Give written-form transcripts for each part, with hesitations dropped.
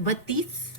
32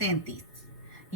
33,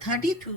32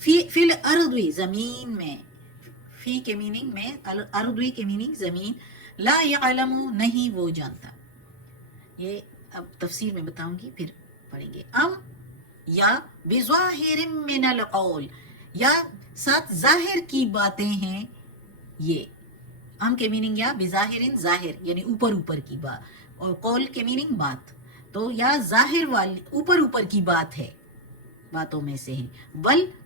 فی الارض زمین میں، فی کے میننگ میں، الارض کے میننگ زمین، لا یعلم نہیں وہ جانتا. یہ اب تفسیر میں بتاؤں گی پھر پڑھیں گے. ام یا بظاہر من القول، یا ساتھ ظاہر کی باتیں ہیں یہ. ام کے میننگ یا بظاہر ظاہر یعنی اوپر اوپر کی بات، اور قول کے میننگ بات. تو یا ظاہر والی اوپر اوپر کی بات ہے، باتوں میں سے ہے.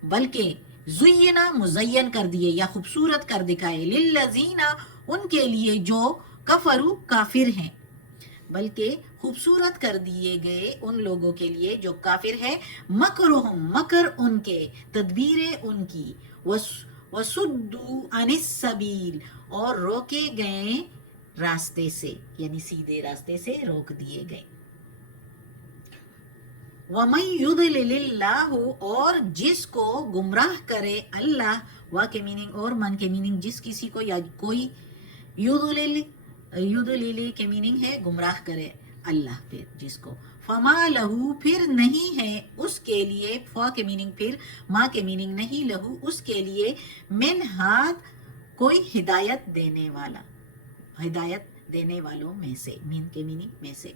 بلکہ زینا مزین کر دیے یا خوبصورت کر دکھائے، للذین ان کے لیے جو کفروا کافر ہیں، بلکہ خوبصورت کر دیے گئے ان لوگوں کے لیے جو کافر ہے، مکرہم مکر ان کے، تدبیریں ان کی، وصدوا عن السبیل اور روکے گئے راستے سے، یعنی سیدھے راستے سے روک دیے گئے. وَمَن يُضْلِلِ اللَّهُ اور جس کو گمراہ کرے اللہ، وا کے میننگ اور من کے میننگ جس کسی کو یا کوئی، یضلل کے میننگ ہے گمراہ کرے اللہ پھر جس کو، فما لہو پھر نہیں ہے اس کے لیے، فا کے میننگ پھر، ما کے میننگ نہیں، لہو اس کے لیے، من ہاد کوئی ہدایت دینے والا، ہدایت دینے والوں میں سے، من کے میننگ میں سے.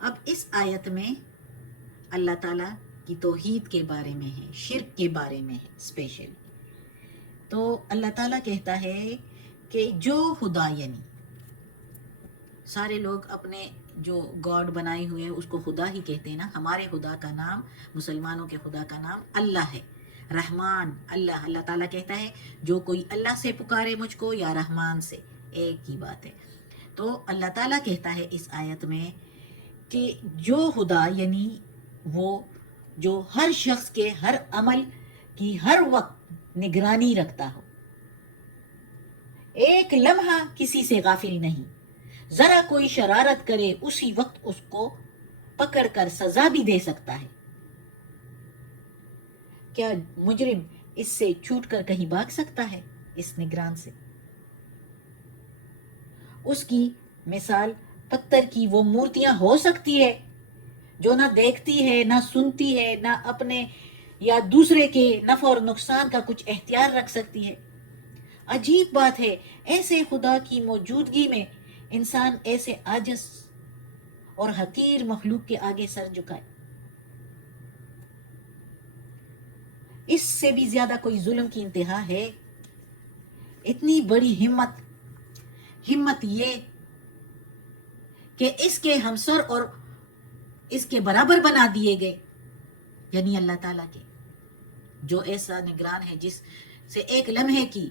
اب اس آیت میں اللہ تعالیٰ کی توحید کے بارے میں ہے، شرک کے بارے میں ہے اسپیشلی. تو اللہ تعالیٰ کہتا ہے کہ جو خدا، یعنی سارے لوگ اپنے جو گاڈ بنائے ہوئے ہیں اس کو خدا ہی کہتے ہیں نا. ہمارے خدا کا نام، مسلمانوں کے خدا کا نام اللہ ہے، رحمان اللہ. اللہ تعالیٰ کہتا ہے جو کوئی اللہ سے پکارے مجھ کو یا رحمان سے، ایک ہی بات ہے. تو اللہ تعالیٰ کہتا ہے اس آیت میں کہ جو خدا یعنی وہ جو ہر شخص کے ہر عمل کی ہر وقت نگرانی رکھتا ہو، ایک لمحہ کسی سے غافل نہیں، ذرا کوئی شرارت کرے اسی وقت اس کو پکڑ کر سزا بھی دے سکتا ہے. کیا مجرم اس سے چھوٹ کر کہیں بھاگ سکتا ہے اس نگران سے؟ اس کی مثال پتھر کی وہ مورتیاں ہو سکتی ہے جو نہ دیکھتی ہے، نہ سنتی ہے، نہ اپنے یا دوسرے کے نفع اور نقصان کا کچھ اختیار رکھ سکتی ہے. عجیب بات ہے، ایسے خدا کی موجودگی میں انسان ایسے عاجز اور حقیر مخلوق کے آگے سر جھکائے. اس سے بھی زیادہ کوئی ظلم کی انتہا ہے؟ اتنی بڑی ہمت یہ کہ اس کے ہمسر اور اس کے برابر بنا دیے گئے، یعنی اللہ تعالیٰ کے جو ایسا نگران ہے جس سے ایک لمحے کی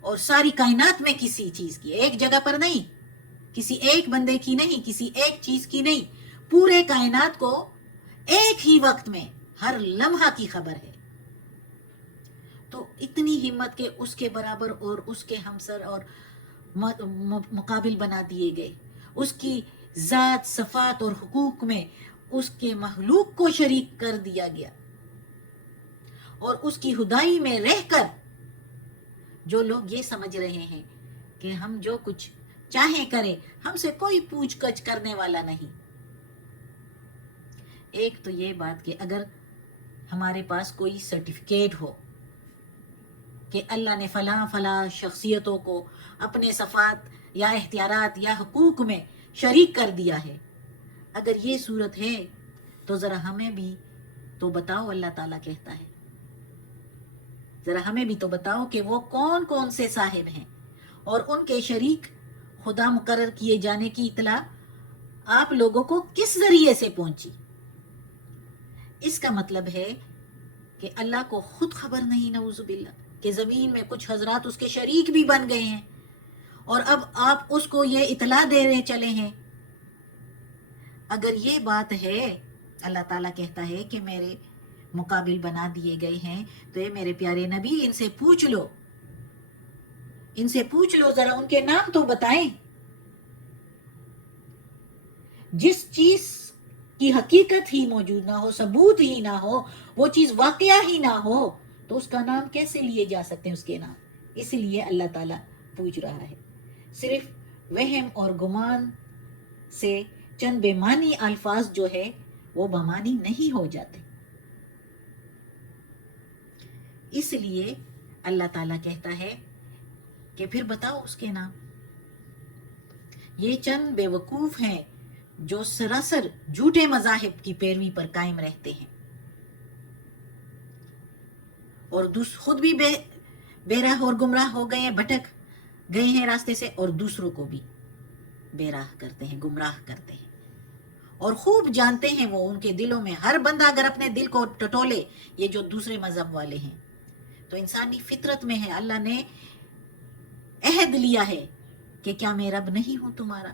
اور ساری کائنات میں کسی چیز کی، ایک جگہ پر نہیں، کسی ایک بندے کی نہیں، کسی ایک چیز کی نہیں، پورے کائنات کو ایک ہی وقت میں ہر لمحہ کی خبر ہے. تو اتنی ہمت کہ اس کے برابر اور اس کے ہمسر اور مقابل بنا دیے گئے. اس کی ذات، صفات اور حقوق میں اس کے مخلوق کو شریک کر دیا گیا، اور اس کی خدائی میں رہ کر جو لوگ یہ سمجھ رہے ہیں کہ ہم جو کچھ چاہیں کریں، ہم سے کوئی پوچھ گچھ کرنے والا نہیں. ایک تو یہ بات کہ اگر ہمارے پاس کوئی سرٹیفکیٹ ہو کہ اللہ نے فلاں فلاں شخصیتوں کو اپنے صفات یا اختیارات یا حقوق میں شریک کر دیا ہے، اگر یہ صورت ہے تو ذرا ہمیں بھی تو بتاؤ. اللہ تعالیٰ کہتا ہے ذرا ہمیں بھی تو بتاؤ کہ وہ کون کون سے صاحب ہیں، اور ان کے شریک خدا مقرر کیے جانے کی اطلاع آپ لوگوں کو کس ذریعے سے پہنچی. اس کا مطلب ہے کہ اللہ کو خود خبر نہیں، نعوذ باللہ، کہ زمین میں کچھ حضرات اس کے شریک بھی بن گئے ہیں، اور اب آپ اس کو یہ اطلاع دے رہے چلے ہیں. اگر یہ بات ہے، اللہ تعالیٰ کہتا ہے کہ میرے مقابل بنا دیے گئے ہیں، تو یہ میرے پیارے نبی ان سے پوچھ لو، ذرا ان کے نام تو بتائیں. جس چیز کی حقیقت ہی موجود نہ ہو، ثبوت ہی نہ ہو، وہ چیز واقعہ ہی نہ ہو، تو اس کا نام کیسے لیے جا سکتے ہیں اس کے نام؟ اس لیے اللہ تعالیٰ پوچھ رہا ہے. صرف وہم اور گمان سے چند بے معنی الفاظ جو ہے وہ بمانی نہیں ہو جاتے. اس لیے اللہ تعالیٰ کہتا ہے کہ پھر بتاؤ اس کے نام. یہ چند بے وقوف ہیں جو سراسر جھوٹے مذاہب کی پیروی پر قائم رہتے ہیں اور خود بھی بے راہ اور گمراہ ہو گئے ہیں، بھٹک گئے ہیں راستے سے، اور دوسروں کو بھی بے راہ کرتے ہیں، گمراہ کرتے ہیں. اور خوب جانتے ہیں وہ ان کے دلوں میں، ہر بندہ اگر اپنے دل کو ٹٹولے، یہ جو دوسرے مذہب والے ہیں، تو انسانی فطرت میں ہے. اللہ نے عہد لیا ہے کہ کیا میں رب نہیں ہوں تمہارا؟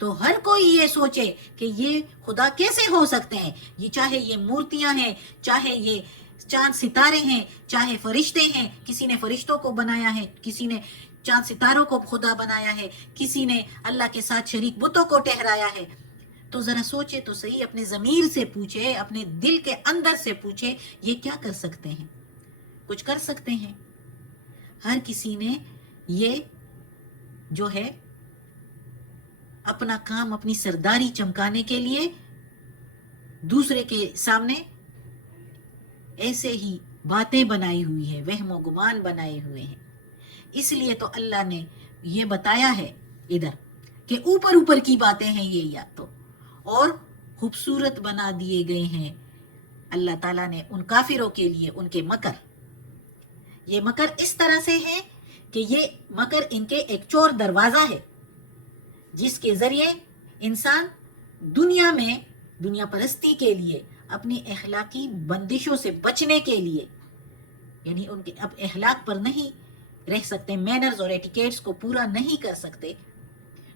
تو ہر کوئی یہ سوچے کہ یہ خدا کیسے ہو سکتے ہیں، یہ چاہے یہ مورتیاں ہیں، چاہے یہ چاند ستارے ہیں، چاہے فرشتے ہیں. کسی نے فرشتوں کو بنایا ہے، کسی نے چاند ستاروں کو خدا بنایا ہے، کسی نے اللہ کے ساتھ شریک بتوں کو ٹھہرایا ہے. تو ذرا سوچے تو صحیح، اپنے ضمیر سے پوچھے، اپنے دل کے اندر سے پوچھے، یہ کیا کر سکتے ہیں؟ کچھ کر سکتے ہیں؟ ہر کسی نے یہ جو ہے اپنا کام، اپنی سرداری چمکانے کے لیے دوسرے کے سامنے ایسے ہی باتیں بنائی ہوئی ہیں، وہم و گمان بنائے ہوئے ہیں. اس لیے تو اللہ نے یہ بتایا ہے ادھر کہ اوپر اوپر کی باتیں ہیں یہ، یا تو اور خوبصورت بنا دیے گئے ہیں اللہ تعالیٰ نے ان کافروں کے لیے ان کے مکر. یہ مکر اس طرح سے ہے کہ یہ مکر ان کے ایک چور دروازہ ہے جس کے ذریعے انسان دنیا میں دنیا پرستی کے لیے، اپنی اخلاقی بندشوں سے بچنے کے لیے، یعنی ان کے اب اخلاق پر نہیں رہ سکتے، مینرز اور ایٹیکیٹس کو پورا نہیں کر سکتے،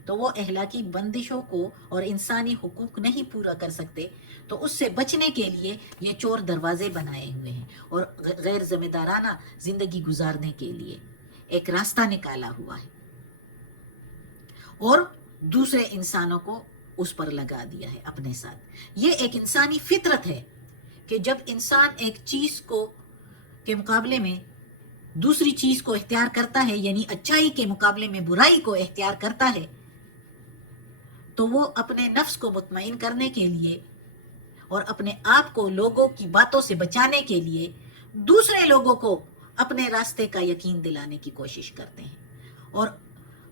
تو وہ اخلاقی بندشوں کو اور انسانی حقوق نہیں پورا کر سکتے، تو اس سے بچنے کے لیے یہ چور دروازے بنائے ہوئے ہیں اور غیر ذمہ دارانہ زندگی گزارنے کے لیے ایک راستہ نکالا ہوا ہے اور دوسرے انسانوں کو اس پر لگا دیا ہے اپنے ساتھ. یہ ایک انسانی فطرت ہے کہ جب انسان ایک چیز کو کے مقابلے میں دوسری چیز کو اختیار کرتا ہے، یعنی اچھائی کے مقابلے میں برائی کو اختیار کرتا ہے، تو وہ اپنے نفس کو مطمئن کرنے کے لیے اور اپنے آپ کو لوگوں کی باتوں سے بچانے کے لیے دوسرے لوگوں کو اپنے راستے کا یقین دلانے کی کوشش کرتے ہیں اور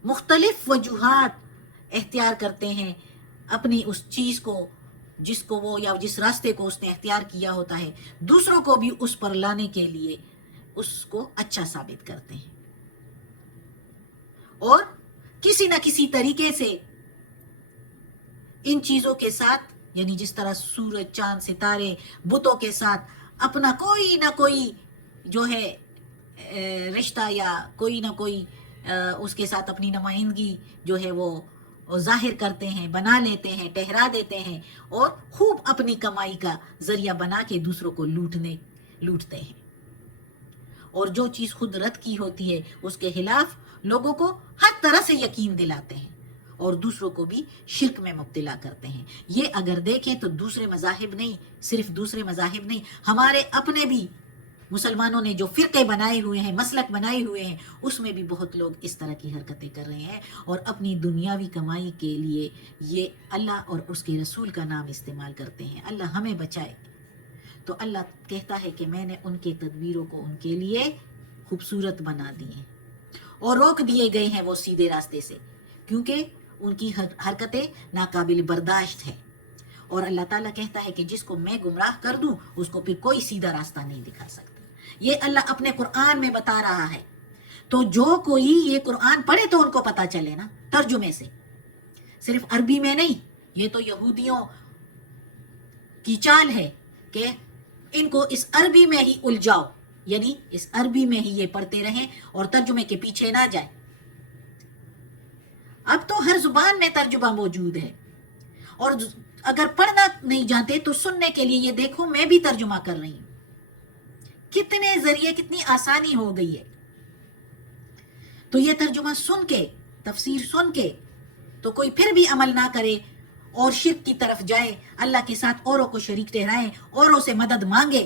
مختلف وجوہات اختیار کرتے ہیں اپنی اس چیز کو جس کو وہ یا جس راستے کو اس نے اختیار کیا ہوتا ہے، دوسروں کو بھی اس پر لانے کے لیے اس کو اچھا ثابت کرتے ہیں اور کسی نہ کسی طریقے سے ان چیزوں کے ساتھ، یعنی جس طرح سورج، چاند، ستارے، بتوں کے ساتھ اپنا کوئی نہ کوئی جو ہے رشتہ یا کوئی نہ کوئی اس کے ساتھ اپنی نمائندگی جو ہے وہ ظاہر کرتے ہیں، بنا لیتے ہیں، ٹھہرا دیتے ہیں اور خوب اپنی کمائی کا ذریعہ بنا کے دوسروں کو لوٹتے ہیں. اور جو چیز خود رد کی ہوتی ہے اس کے خلاف لوگوں کو ہر طرح سے یقین دلاتے ہیں اور دوسروں کو بھی شرک میں مبتلا کرتے ہیں. یہ اگر دیکھیں تو دوسرے مذاہب نہیں، صرف دوسرے مذاہب نہیں، ہمارے اپنے بھی مسلمانوں نے جو فرقے بنائے ہوئے ہیں، مسلک بنائے ہوئے ہیں، اس میں بھی بہت لوگ اس طرح کی حرکتیں کر رہے ہیں اور اپنی دنیاوی کمائی کے لیے یہ اللہ اور اس کے رسول کا نام استعمال کرتے ہیں. اللہ ہمیں بچائے. تو اللہ کہتا ہے کہ میں نے ان کے تدبیروں کو ان کے لیے خوبصورت بنا دیے ہیں اور روک دیے گئے ہیں وہ سیدھے راستے سے، کیونکہ ان کی حرکتیں ناقابل برداشت ہے. اور اللہ تعالیٰ کہتا ہے کہ جس کو میں گمراہ کر دوں اس کو پھر کوئی سیدھا راستہ نہیں دکھا سکتا. یہ اللہ اپنے قرآن میں بتا رہا ہے. تو جو کوئی یہ قرآن پڑھے تو ان کو پتا چلے نا، ترجمے سے، صرف عربی میں نہیں. یہ تو یہودیوں کی چال ہے کہ ان کو اس عربی میں ہی الجھاؤ، یعنی اس عربی میں ہی یہ پڑھتے رہیں اور ترجمے کے پیچھے نہ جائیں. اب تو ہر زبان میں ترجمہ موجود ہے اور اگر پڑھنا نہیں جانتے تو سننے کے لیے یہ دیکھو میں بھی ترجمہ کر رہی ہوں. کتنے ذریعے، کتنی آسانی ہو گئی ہے. تو یہ ترجمہ سن کے، تفسیر سن کے تو کوئی پھر بھی عمل نہ کرے اور شرک کی طرف جائے، اللہ کے ساتھ اوروں کو شریک ٹھہرائے، اوروں سے مدد مانگے،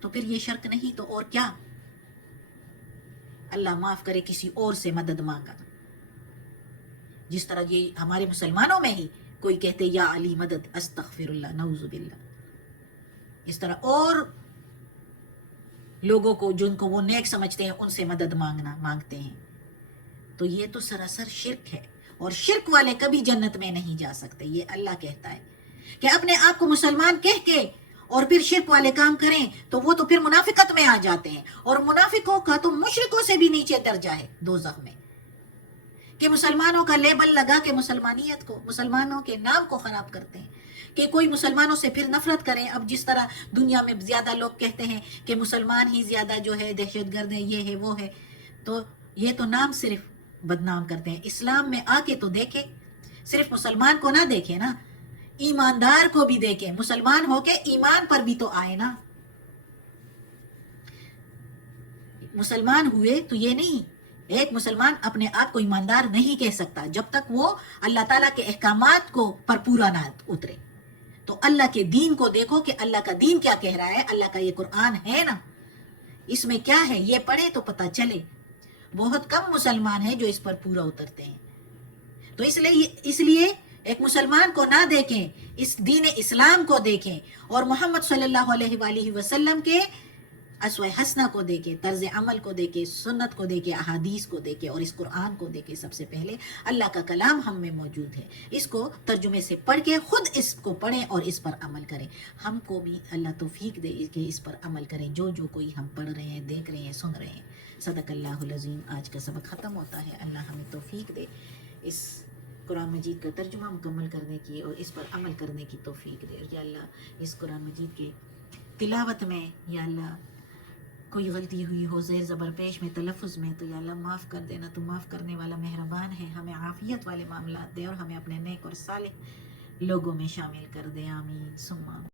تو پھر یہ شرک نہیں تو اور کیا؟ اللہ معاف کرے کسی اور سے مدد مانگا، جس طرح یہ ہمارے مسلمانوں میں ہی کوئی کہتے یا علی مدد، استغفر اللہ، نعوذ باللہ، اس طرح اور لوگوں کو جن کو وہ نیک سمجھتے ہیں ان سے مدد مانگتے ہیں. تو یہ تو سراسر شرک ہے، اور شرک والے کبھی جنت میں نہیں جا سکتے. یہ اللہ کہتا ہے کہ اپنے آپ کو مسلمان کہہ کے اور پھر شرک والے کام کریں تو وہ تو پھر منافقت میں آ جاتے ہیں. اور منافقوں کا تو مشرکوں سے بھی نیچے درجہ ہے دوزخ میں، کہ مسلمانوں کا لیبل لگا کے مسلمانیت کو، مسلمانوں کے نام کو خراب کرتے ہیں، کہ کوئی مسلمانوں سے پھر نفرت کریں. اب جس طرح دنیا میں زیادہ لوگ کہتے ہیں کہ مسلمان ہی زیادہ جو ہے دہشت گرد ہے، یہ ہے وہ ہے، تو یہ تو نام صرف بدنام کرتے ہیں. اسلام میں آ کے تو دیکھے، صرف مسلمان کو نہ دیکھے نا، ایماندار کو بھی دیکھے. مسلمان ہو کے ایمان پر بھی تو آئے نا. مسلمان ہوئے تو یہ نہیں، ایک مسلمان اپنے آپ کو ایماندار نہیں کہہ سکتا جب تک وہ اللہ تعالیٰ کے احکامات کو پر پورا نہ اترے. تو اللہ کے دین کو دیکھو کہ اللہ کا دین کیا کہہ رہا ہے. اللہ کا یہ قرآن ہے نا، اس میں کیا ہے یہ پڑھے تو پتہ چلے. بہت کم مسلمان ہیں جو اس پر پورا اترتے ہیں. تو اس لیے ایک مسلمان کو نہ دیکھیں، اس دین اسلام کو دیکھیں، اور محمد صلی اللہ علیہ وآلہ وسلم کے اسوہ حسنہ کو دیکھیں، طرز عمل کو دیکھیں، سنت کو دیکھیں، احادیث کو دیکھیں، اور اس قرآن کو دیکھیں. سب سے پہلے اللہ کا کلام ہم میں موجود ہے، اس کو ترجمے سے پڑھ کے خود اس کو پڑھیں اور اس پر عمل کریں. ہم کو بھی اللہ توفیق دے کہ اس پر عمل کریں، جو کوئی ہم پڑھ رہے ہیں، دیکھ رہے ہیں، سن رہے ہیں. صدق اللہ العظیم. آج کا سبق ختم ہوتا ہے. اللہ ہمیں توفیق دے اس قرآن مجید کا ترجمہ مکمل کرنے کی اور اس پر عمل کرنے کی توفیق دے. یا اللہ اس قرآن مجید کے تلاوت میں یا اللہ کوئی غلطی ہوئی ہو زیر زبر پیش میں، تلفظ میں، تو یا اللہ معاف کر دینا. تو معاف کرنے والا مہربان ہے. ہمیں عافیت والے معاملات دے اور ہمیں اپنے نیک اور صالح لوگوں میں شامل کر دے. آمین ثم آمین.